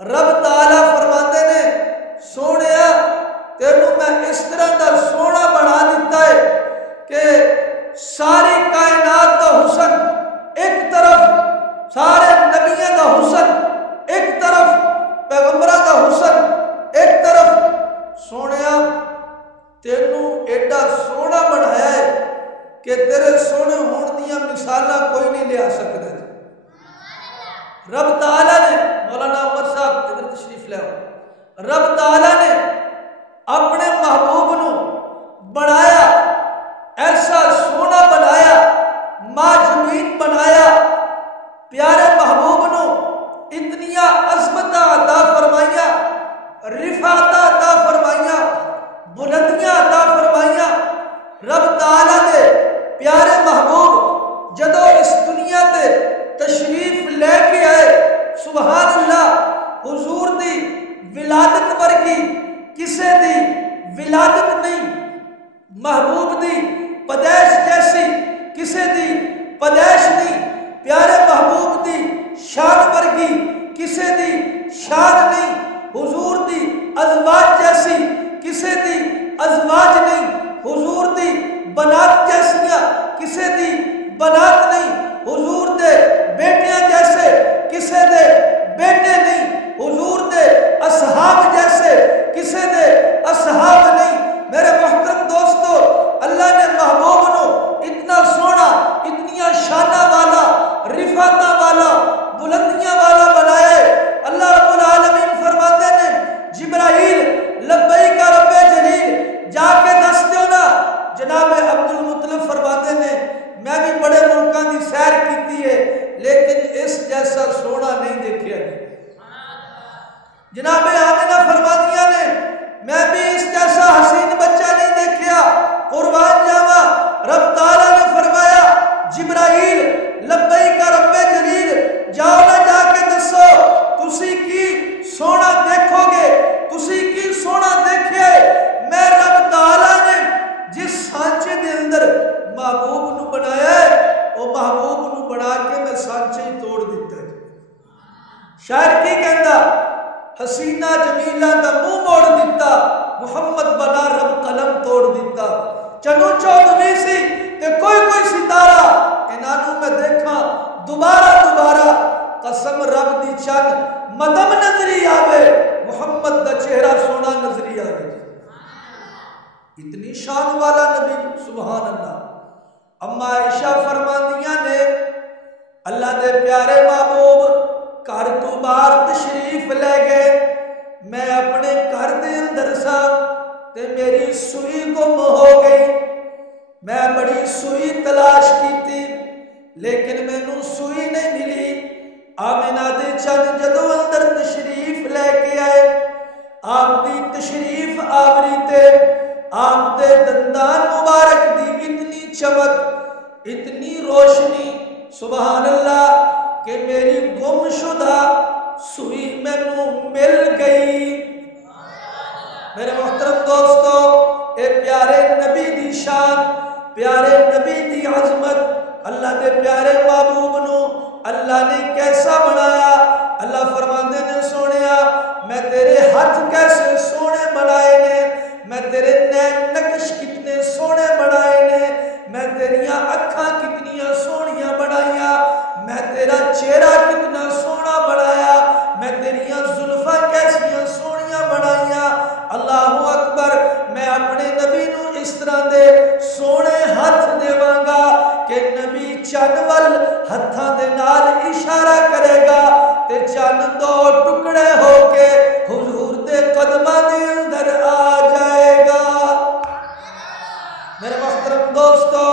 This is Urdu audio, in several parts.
رب تعالیٰ فرماتے نے سونیا تینوں میں اس طرح دا سونا بنا دیتا ہے کہ ساری کائنات دا حسن ایک طرف، سارے نبیوں دا حسن ایک طرف، پیغمبروں دا حسن ایک طرف، سونیا تینوں ایڈا سونا بنایا ہے کہ تیرے سونے ہون دیاں مثالاں کوئی نہیں لیا سکتا۔ رب تعالیٰ نے، مولانا عمر صاحب ادھر تشریف لے آؤ، رب تعالیٰ نے اپنے محبوب نو بنایا، ایسا سونا بنایا، ماجمین بنایا، پیارے محبوب نو اتنیاں عظمتاں عطا فرمائیاں، رفعتاں عطا فرمائیاں، بلندیاں عطا فرمائیاں۔ رب تعالیٰ دے پیارے محبوب جدو اس دنیا تے تشریف لے کے آئے، سبحان اللہ، حضور دی ولادت ورگی کسے دی ولادت نہیں، محبوب دی پیدائش جیسی کسے دی پیدائش نہیں، پیارے محبوب دی شان ورگی کسے دی شان نہیں، حضور دی ازواج جیسی کسے دی ازواج نہیں، حضور دی بنات جیسیاں کسے دی بنات نہیں، حضور دے بیٹیاں جیسے کسے دے بیٹے نہیں، حضور دے اصحاب جیسے کسے دے اصحاب نہیں۔ میرے محترم دوستو، اللہ نے محبوب نو اتنا سونا، اتنیاں شانہ والا، رفعتاں والا، بلندیاں والا بنایا ہے۔ اللہ رب العالمین فرماتے ہیں جبرائیل لبیک رب جلیل، جا کے دس دیو نا۔ جناب عبد المطلب فرماتے ہیں میں بھی بڑے ملکاں دی سیر کیتی ہے لیکن اس جیسا سونا نہیں دیکھا ہے۔ جناب آمنہ فرماتیاں نے میں بھی اس جیسا حسین بچہ نہیں دیکھا، قربان جاوا۔ رب تعالیٰ نے فرمایا جبرائیل لبیک رب جلیل، جاؤ نہ جا کے دسو تسی کی سونا دیکھو گے، تسی کی سونا دیکھے۔ میں رب تعالیٰ نے جس سانچے دے اندر محبوب نو بنایا ہے وہ محبوب نو بنا کے میں سانچے ہی توڑ دیتا ہے۔ شاعر کی کہندا حسینہ جمیلہ دا منہ موڑ دیتا، محمد بنا رب قلم توڑ دیتا۔ چنو چودویں سی تے کوئی ستارہ انہوں میں دیکھا دوبارہ قسم رب دی چند مدم نظری آوے، محمد دا چہرہ سونا نظری آوے۔ اتنی شان والا نبی، سبحان اللہ۔ اما عائشہ فرماندیاں نے اللہ دے پیارے محبوب گھر تو باہر تشریف لے گئے، میں اپنے گھر دے اندر سا تے میری سوئی گم ہو گئی، میں بڑی سوئی تلاش کی تھی لیکن مینوں سوئی نہیں ملی۔ آمنہ دے چند جدو اندر تشریف لے کے آئے، آپ دی تشریف آوری تے آپ دے دندان مبارک دی اتنی چمک، اتنی روشنی، سبحان اللہ، کہ میری گم شدہ سوئی مینوں مل گئی۔ میرے محترم دوستو، اے پیارے نبی دی شان، پیارے نبی دی عظمت، اللہ دے پیارے محبوب نو اللہ نے کیسا بنایا۔ اللہ فرماندے نے سونیا میں تیرے ہاتھ کیسے سونے بنائے نے، میں تیرے نین نقش کتنے سونے بنائے نے، میں تیریاں اکھاں کتنیاں سونیاں بنائیاں، میں تیرا چہرہ کتنا سونا بنایا، میں تیریاں زلفاں کیسیاں سونیاں بنائیاں۔ اللہ اکبر۔ میں اپنے نبی نو اس طرح دے سونے ہاتھ دیواں گا کہ نبی چن ول ہتھاں دے نال اشارہ کرے گا تے چن دو ٹکڑے ہو کے حضور دے قدماں دے اندر آ جائے گا۔ میرے محترم دوستو،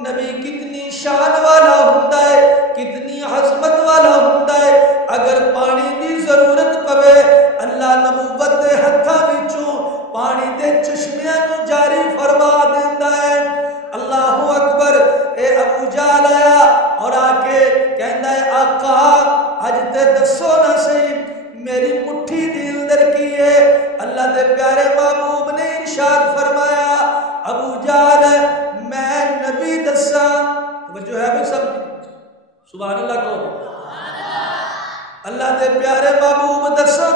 نبی کتنی شان والا ہوندا ہے، کتنی عظمت والا ہوندا ہے۔ اگر پانی دی ضرورت پوے، اللہ نبوت دے ہتھاں وچوں پانی دے چشمیاں نو جاری فرما دیندا ہے۔ اللہ اکبر۔ اے ابو جہل آیا اور آ کے کہندا ہے آقا اج تے دسو نہ صحیح میری مٹھی دے اندر کی ہے۔ اللہ دے پیارے محبوب نے ارشاد فرمایا ابو جہل میں نبی دساں، توجہ ہے بھی سب، سبحان اللہ کو، اللہ دے پیارے محبوب دساں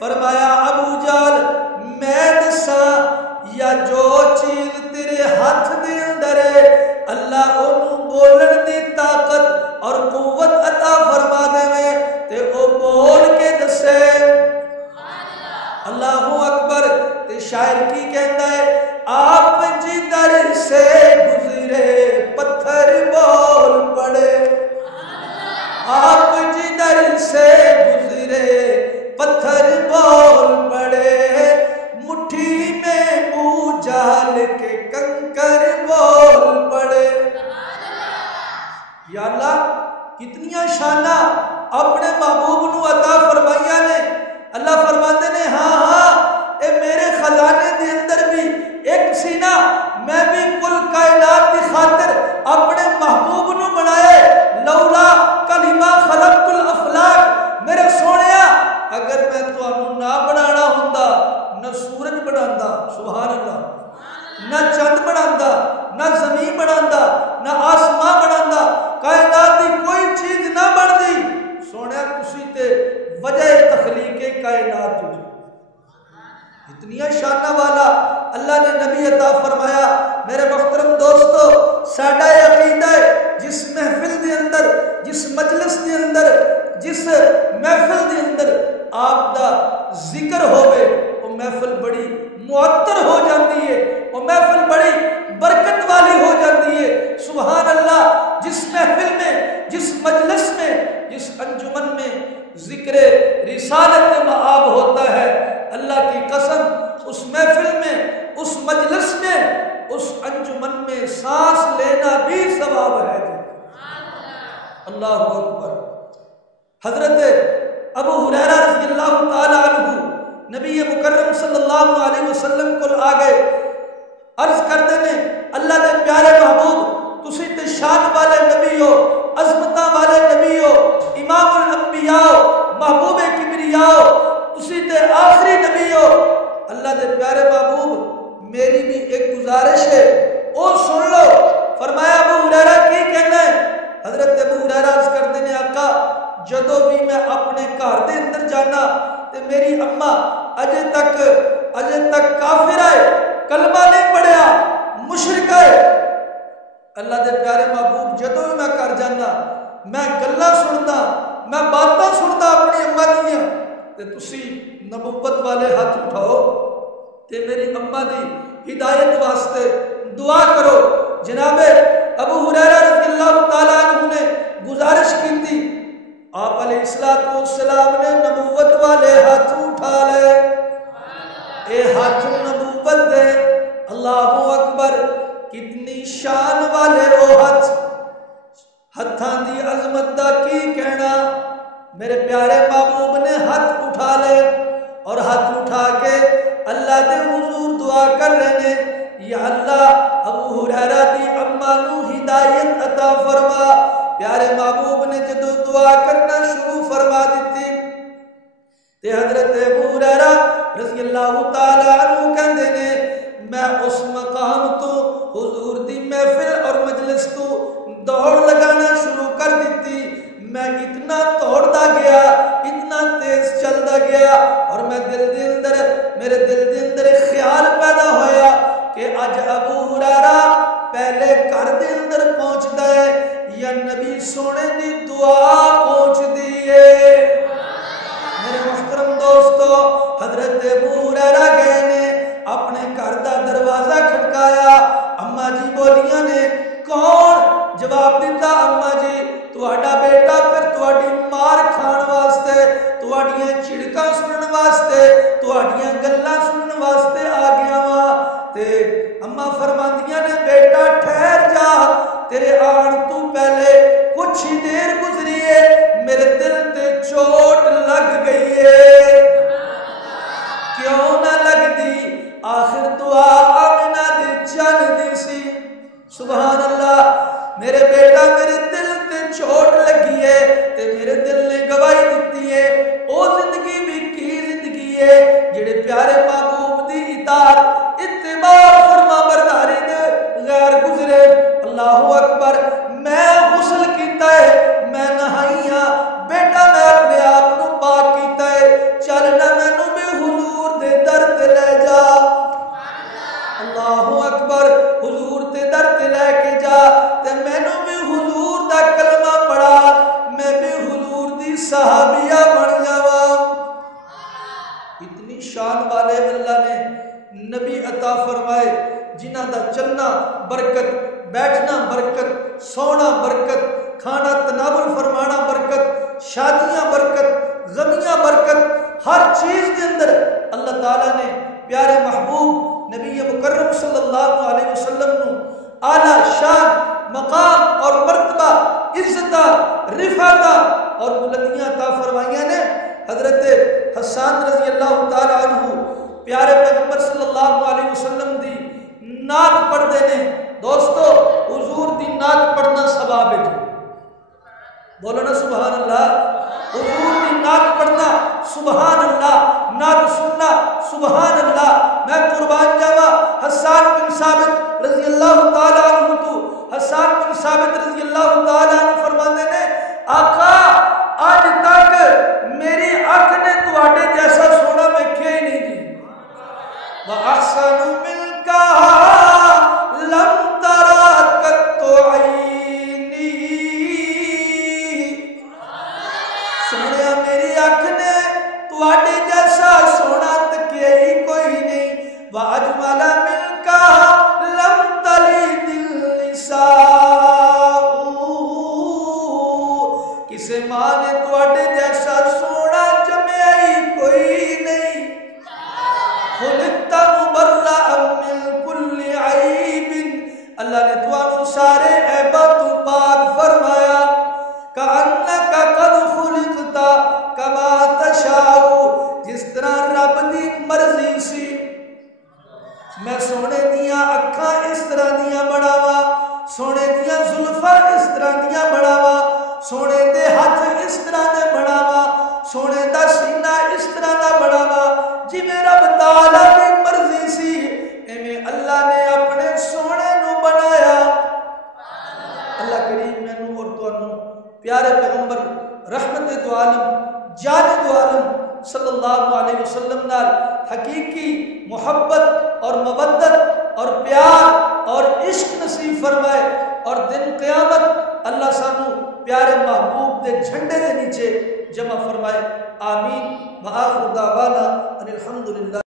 فرمایا ابو جہل میں دساں یا جو چیز تیرے ہاتھ دے اندر ہے اللہ انہوں بولن دی طاقت اور قوت عطا فرما دے میں تے او بول کے دسے اللہ اکبر۔ تے شاعر کی کہندا ہے آپ جدھر سے گزرے پتھر بول پڑے، آپ جدھر سے گزرے پتھر بول پڑے، مٹھی میں ابو جہل کے کنکر بول پڑے۔ یا اللہ کتنی شانہ اپنے محبوب نو عطا فرمائیاں نے۔ اللہ فرماتے نے ہاں ہاں اے میرے خزانے دے اندر بھی ایک سی نا، میں بھی کل کائنات کی خاطر اپنے محبوب نو بنائے، لولا کلمہ خلقت الافلاق، میرے سونیا اگر میں تو انہوں نہ بنانا ہوندا نہ سورج بناندہ، سبحان اللہ، نہ چند بناندہ، نہ زمین بناندہ، نہ آسمان بناندہ، کائنات دی کوئی چیز نہ بن دی۔ سونیا کسی تے وجہ تخلیق کائنات تجھے اتنی شانہ والا اللہ نے نبی عطا فرمایا۔ میرے محترم دوستو ساڈا یہ عقیدہ ہے جس محفل دے اندر، جس مجلس دے اندر، جس محفل دے اندر آپ دا ذکر ہوئے وہ محفل بڑی معطر ہو جاتی ہے، وہ محفل بڑی برکت والی ہو جاتی ہے۔ سبحان اللہ، جس محفل میں، جس مجلس میں، جس انجمن میں ذکر رسالت مآب ہوتا ہے، اللہ کی قسم اس محفل میں، اس مجلس میں، اس انجمن میں سانس لینا بھی ثواب ہے۔ اللہ اکبر۔ حضرت ابو ہریرہ رضی اللہ تعالی عنہ نبی مکرم صلی اللہ علیہ وسلم کو آ گئے، عرض کرتے ہیں اللہ دے پیارے محبوب تسی تے شان والے نبی ہو، عظمتاں والے نبی ہو، امام الانبیاء ہو، محبوب کبریاء ہو، تسی تے آخری نبی ہو، اللہ دے پیارے محبوب میری بھی ایک گزارش ہے او سن لو۔ فرمایا ابو ہریرہ کی کہنا ہے؟ حضرت ابو ہریرہ عرض کرتے ہیں آقا جدو بھی میں اپنے گھر دے اندر جانا تے میری اماں اجے تک کافر ہے، کلمہ نہیں پڑھیا، مشرک ہے، اللہ دے پیارے محبوب جدو بھی میں گھر جانا میں گلاں سندا، میں باتاں سندا اپنی اماں دیاں تے تسی نبوت والے ہاتھ اٹھاؤ تے میری اماں دی ہدایت واسطے دعا کرو۔ جناب ابو ہریرہ رضی اللہ تعالیٰ عنہ نے گزارش کی تھی، آپ علیہ السلام نے نبوت والے ہاتھ اٹھا لے، اے ہاتھ نبوت دے، اللہ اکبر، کتنی شان والے وہ ہتھاں دی عظمت دا کی کہنا۔ میرے پیارے محبوب نے ہاتھ اٹھا لے اور ہاتھ اٹھا کے اللہ دے حضور دعا کر رہے ہیں یا اللہ ابو ہریرہ دی اماں نو ہدایت عطا فرما۔ پیارے محبوب نے جدو دعا کرنا شروع فرما دیتی تے حضرت ابو ہریرہ رضی اللہ تعالی عنہ کہندے نے میں اس مقام تو حضور دی محفل اور مجلس تو دوڑ لگانا شروع کر دیتی۔ میں اتنا دوڑتا گیا، اتنا تیز چلتا گیا اور میرے دل دے اندر خیال پیدا ہویا کہ اج ابو ہریرہ پہلے گھر دے اندر پہنچتا ہے یا نبی سونے دی دعا پہنچ دیئے۔ میرے محترم دوستو حضرت ابو ہریرہ گئے نے اپنے گھر دا دروازہ کھٹکایا، اماں جی بولیاں نے کون؟ جواب دیتا اماں جی تہاڈا بیٹا پھر تہاڈی مار کھان واسطے، تہاڈیاں چھڑکاں سنن واسطے، تہاڈیاں گلاں سنن واسطے آ گیا وا۔ تے اماں فرماندیاں نے بیٹا ٹھہر جا، تیرے آن تو پہلے کچھ ہی دیر گزری ہے، میرے دل تے چوٹ لگ گئی ہے۔ کیوں نہ لگ دی؟ آخر دعا آمنہ دی جان دی سی۔ سبحان اللہ، میرے بیٹا میرے دل تے چوٹ لگی ہے تے میرے دل نے گواہی دیتی ہے او زندگی بھی کی زندگی ہے جڑے پیارے محبوب دی اطاعت اتباع فرما برداری دے غیر گزرے۔ اللہ اکبر، میں غسل کیتا ہے، میں نہائی ہاں، بیٹا میں اپنے آپ کو پاک کیتا ہے، چل نہ مینوں شان والے اللہ نے نبی عطا فرمائے جنہ دا چلنا برکت، بیٹھنا برکت، سونا برکت، کھانا تناول فرمانا برکت، شادیاں برکت، غمیاں برکت، ہر چیز کے اندر اللہ تعالیٰ نے پیارے محبوب نبی مکرم صلی اللہ علیہ وسلم نو اعلیٰ شان مقام اور مرتبہ عزت رفعت اور بلندیاں عطا فرمائیاں نے۔ حضرت حسان رضی اللہ تعالی عنہ پیارے پیغمبر صلی اللہ علیہ وسلم دی نعت پڑھتے ہیں۔ دوستو حضور دی نعت پڑھنا ثواب ہے، بولو نا سبحان اللہ۔ حضور دی نعت پڑھنا سبحان اللہ، نعت سننا سبحان اللہ۔ میں قربان جاوا حسان بن ثابت رضی اللہ تعالی عنہ تو حسان بن ثابت رضی اللہ تعالی عنہ فرماتے ہیں آقا آج تک میری آنکھ نے تواڈے جیسا سونا ویکھیا ہی نہیں جی۔ وَأَحْسَنُ مِنْكَ لَمْ تَرَ قَطُّ عَيْنِي، سونیا میری آنکھ نے تواڈے جیسا سونا تکیا ہی کوئی نہیں۔ وَأَجْمَلَ مِنْكَ لَمْ تَلِدِ النِّسَاءُ، کسے ماں نے تواڈے جیسا سونا جمیا ہی کوئی نہیں۔ خُلِقْتَ مُبَرَّأً مِّن كُلِّ عَيْبٍ، اللہ نے تانوں سارے عیباں تو پاک فرمایا۔ كَأَنَّكَ قَدْ خُلِقْتَ كَمَا تَشَاءُ، جس طرح رب دی مرضی سی میں سونے دیاں اکھاں اس طرح دیاں بناواں، سونے دیاں زلفاں اس طرح دیاں بناواں، سونے دے ہاتھ اس طرح دے بناواں، سونے دا سینہ اس طرح دا بناواں، جویں رب تعالیٰ دی مرضی سی ایویں اللہ نے اپنے سونے نو بنایا۔ اللہ کریم مینوں اور تانوں پیارے پیغمبر رحمت دو عالم جان دو عالم صلی اللہ علیہ وسلم نال حقیقی محبت اور مودت اور پیار اور عشق نصیب فرمائے، اور دن قیامت اللہ سانو پیارے محبوب دے جھنڈے دے نیچے جمع فرمائے، آمین